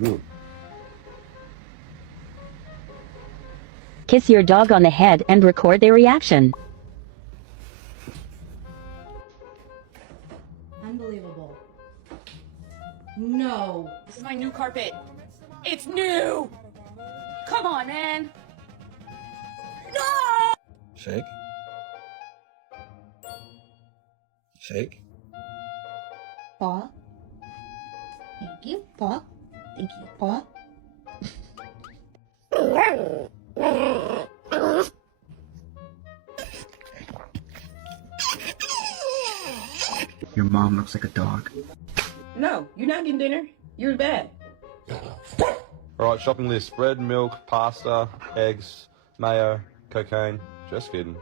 Good. Kiss your dog on the head and record their reaction. Unbelievable. No. This is my new carpet. It's new! Come on, man! No! Shake. Shake. Paw. Thank you. Paw. Thank you. Paw. Your mom looks like a dog. No, you're not getting dinner. You're in bed. Alright, shopping list. Bread, milk, pasta, eggs, mayo, cocaine. Just kidding.